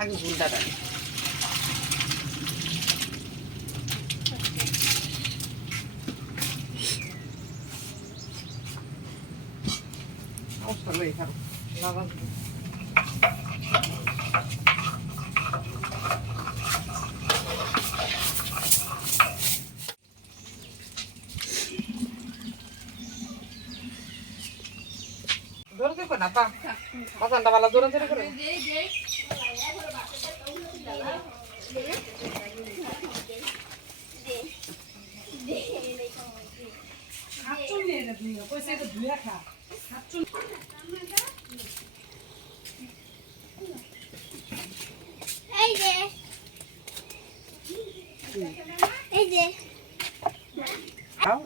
থাকি ঝুলটা ধরতে না পা বাজানটা ভালো জোরে জোরে করে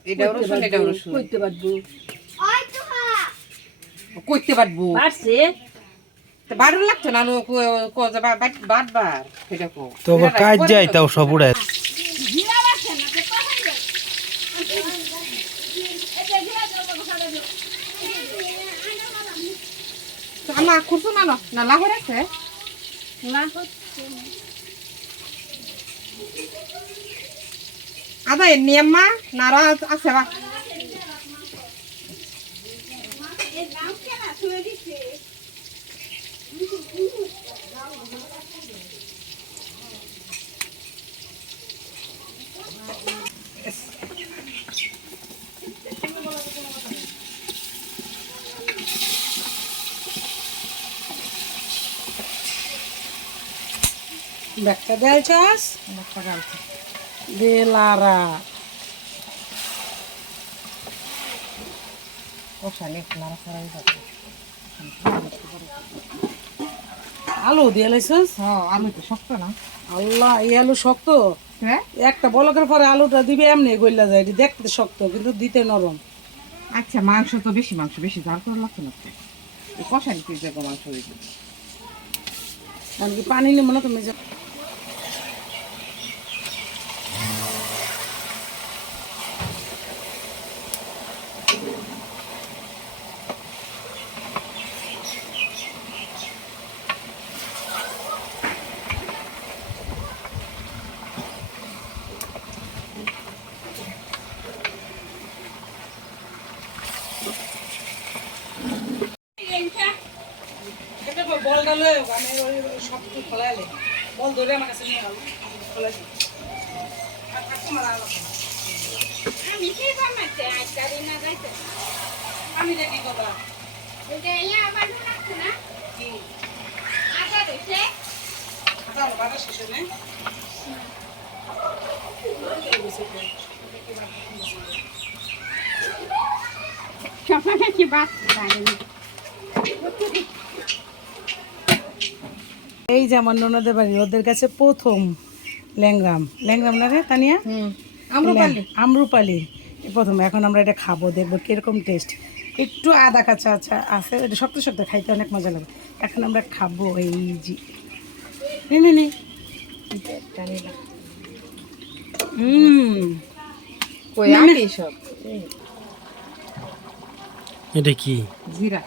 এটাও রসুন এটাও রসুন কইতে পারবো কইতে পারবো পারছে বাড়ুন লাগতো না বাটবার এটা তো আবার কাজ যায় তাও সব উড়ায় আমার খুঁজো না না লাহোর আছে আদা এমনি আম্মা নারা আছে বা ব্যাগটা দেয় চাস বেলারা আলু দিয়ে লাইছিস আলু তো শক্ত না আল্লাহ এই আলু শক্ত হ্যাঁ একটা বলকের পরে আলুটা দিবে এমনি গইলা যায় এটি দেখতে শক্ত কিন্তু দিতে নরম আচ্ছা মাংস তো মাংস বেশি ঝাল করে লাগতো না কষাই পিস মাংস হয়েছে কারণ কি পানি নেবো না তুমি বল ডালে আমি সব কিছু খোলাইলে বল ধরে আমার কাছে নিয়ে আলো খোলাই আমি কি বানাতে আজকারি না গাইতে আমি দেখি কথা এটা ইয়া বানু রাখছ না কি আটা দিছে আটা বাটা শেষে নেই সকালে কি বাত জানি এই যে আমার ননদের বাড়ি ওদের কাছে প্রথম ল্যাংরাম না রে তানিয়া আমরুপালি প্রথম এখন আমরা এটা খাবো দেখবো কিরকম টেস্ট একটু আদা কাঁচা আচ্ছা আছে এটা শক্ত শক্ত খাইতে অনেক মজা লাগে এখন আমরা খাবো এই যে নে এটা কি জিরা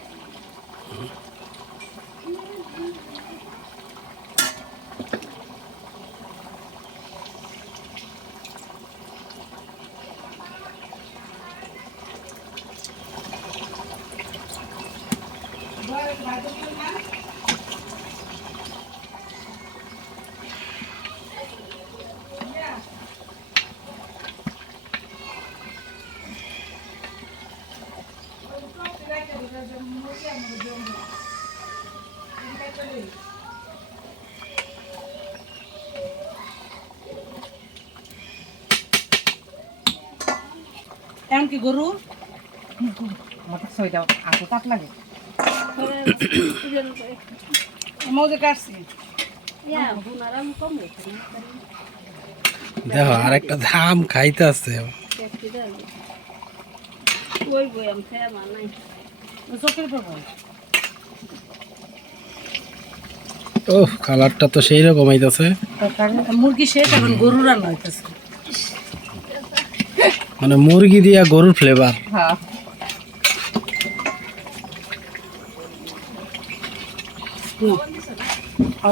এমন কি গরু আমার সইটা আটো তাপ লাগে মজা কাটছি দেখো আর একটা ধাম খাইতে আছে চোখের পাবো ও কালারটা তো সেই রকম আইতাছে মুরগি শেষ এখন গরু রান্না হইতেছে মানে মুরগি দিয়া গরুর ফ্লেভার হ্যাঁ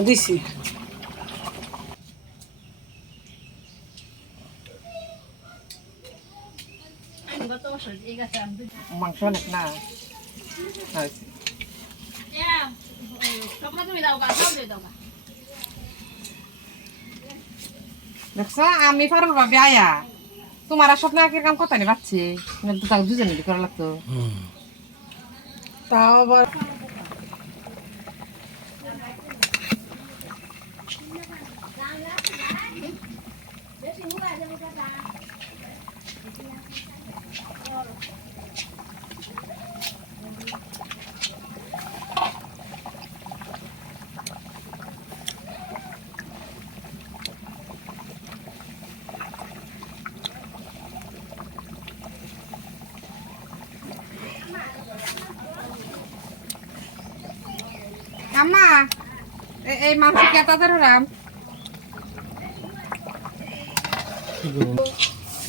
দিছি মাংস অনেক না হয়েছে। দেখছো আমি পারবো ভাবি আয়া তোমার আর স্বপ্ন একের কাম কথা নেই পাচ্ছি তাকে দুজনে করা লাগতো। তাও আবার আম্মা এই মাংস কেতা ধরাম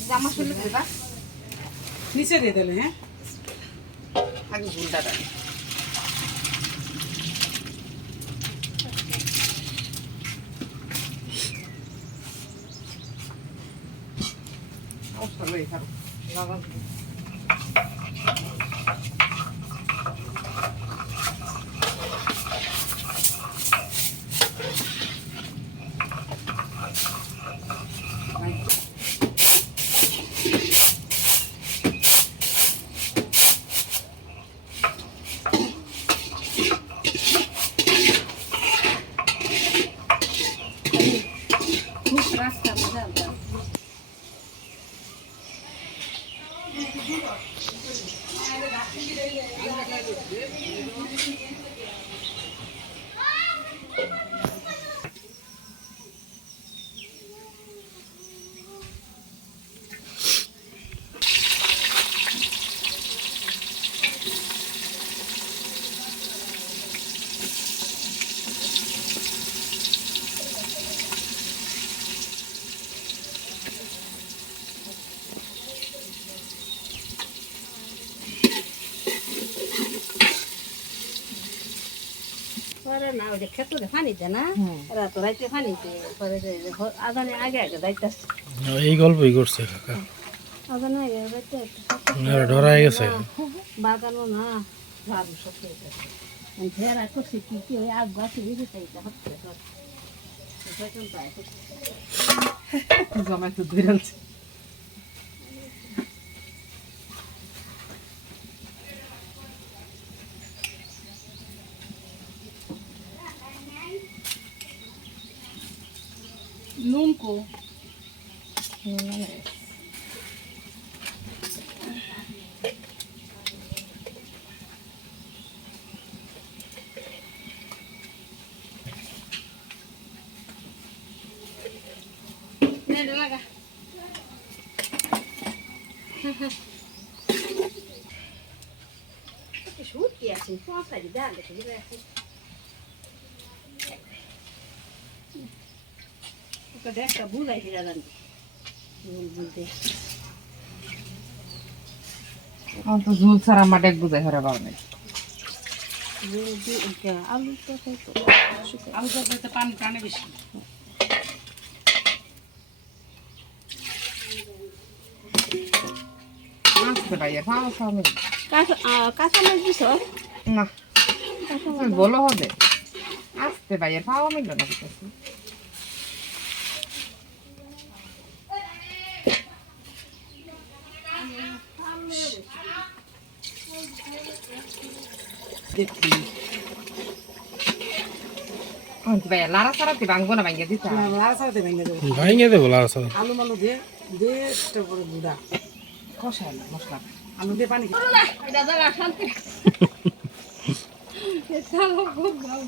জামা শুনলে দেবা নিচে দিয়ে দিলে। হ্যাঁ, আগে ভুলটা দেয় অবস্থা লই খারাপ লাগা পরে না ওই যে ক্ষেত্রে পানি দেয় না এরা তো রাইতে পানি দেয় পরে আজানে আগে আগে যাইতেছে এই গল্পই করছে কাকা, আজানে আগে যাইতে ডরাই গেছে। বাগানো না ভালো সব ফেরা করছে কি কি ওই আগ গাছে বেঁচে চাইতে হচ্ছে জামাই তো ধরে আনছে নুন কো লাগা শুট কি আছে পৌঁছাই দিতে আগে ঠিক আছে ওকে একটা বুঝাই ফিরা জানি বলতে আমার তো ঝুল ছাড়া আমার ডেক বুঝাই হরে বাবা নেই আলু তো খাইতো আলু তরকারিতে পানি টানে বেশি। আসতে ভাইয়া খাওয়া খাওয়া নেই কাঁচা মাছ দিছ না বলো হবে আসতে ভাইয়া খাওয়া মিলল না কিছু দেখি ভাইয়া লাড়া সারাতে ভাঙবো না ভাঙিয়ে দিতে লাড়া সারাতে ভেঙে দেবো। ভাঙিয়ে দেবো লাল সাদা। আলু মালু দিয়ে দিয়ে একটা করে গুঁড়া কষাই না মশলা আলু দিয়ে পানি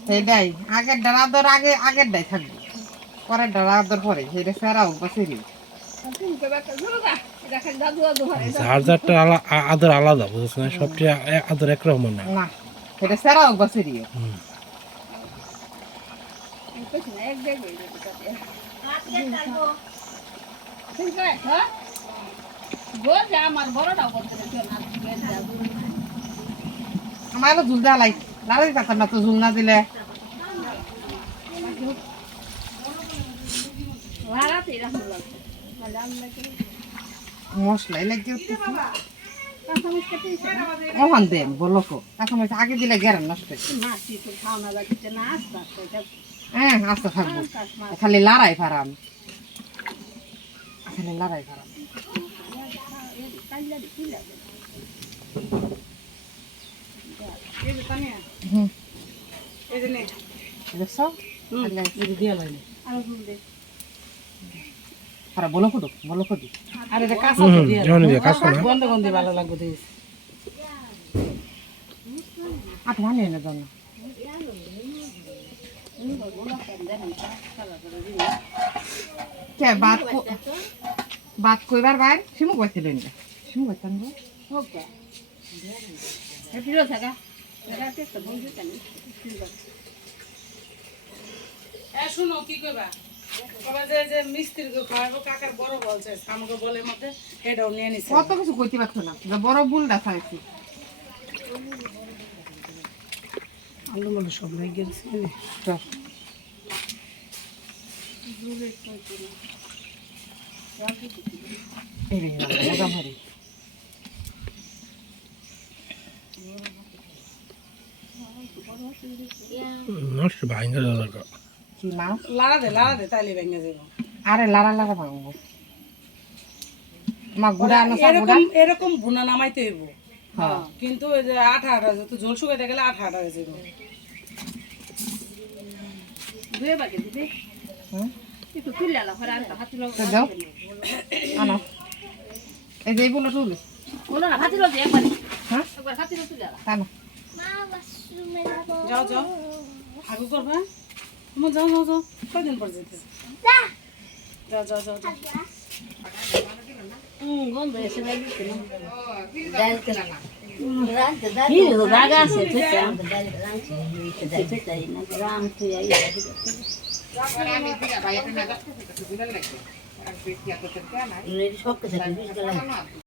সেইটাই আগের ডালাদর আগের ডাই থাকবে পরের ডালাদর পরে সেটা সেরা হোক বা সেরি যার যারটা আদর আলাদা, বুঝছ না, সবটি আদর একরকম না। না সেটা সেরা হোক বা সেরি আমার বড়টা করতে আমার এলো ঝুল দেওয়া লাই লাড়া দিতে পারতাম না তো ঝুল না দিলে মশলাই লাগিয়ে কাঁচামরিচ কেটে দিছে না? ওখান দেন বলো কো কাঁচামরিচ আগে দিলে গেরান নষ্ট হয়। মাছি তো খাওয়া লাগছে না, আস্তে আস্তে এটা হ্যাঁ আস্তে থাকবো মাছ খালি লড়াই ফারাম খালি লড়াই ফারাম কাইলা কি লাগে? এই যে তানিয়া, হুম এই যে নে, দেখছো এই যে দিয়া লাইনে। আর ফুল দে। ফারা বলো কটু আর এটা কাঁচা তো দিয়া যেমন দিয়ে কাজ করে গন্ধ গন্ধে ভালো লাগবে দিস। আপনি আনিয়ে না জন্য কে বাত কইবার বাইর শিমু কইছিলেন শিমু কইতেন গো ওকে এটা পিরো থাকা এটা একটা বন্ধু কেন? শুনো কি কইবা, কবা যে মিস্ত্রিকে খাওয়াবো, কাকার বড় বলছে আমাকে বলে মতে এটাও নিয়ে নিছে। কত কিছু কইতে পারছো না যা বড় ভুলটা চাইছি আলু মালু সব লাগে গেছে। চল এই রে মজা ভরি নষ্ট ভাঙা দরকার কি মাছ লাড়া দে তাইলে ভেঙে যাবো। আরে লারা ভাঙবো মা গুড়া আনো সব গুড়া এরকম এরকম ভুনা নামাইতে হইব, হ্যাঁ কিন্তু ওই যে আঠা যত ঝোল শুকাইতে গেলে আঠা হয়ে যাবে। দুয়ে বাকি দিবে হুম একটু তুলে আলা ঘরে আনতে হাতি লোক তো দাও আনো এই যে এইগুলো তুলি বলো না হাতি লোক একবার হ্যাঁ একবার হাতি লোক তুলে আলা আনো যাও আগু করবা, তোমার যাও কয়দিন পর যেতে যাও। গন্ধ এসে যাইছে না কি জায়গা আছে ঠিক আছে না গ্রাম তুই আই আমি দিগা ভাই একটা না দাও গুড়া লাগবে আর বেশি এত তেল না সব কিছু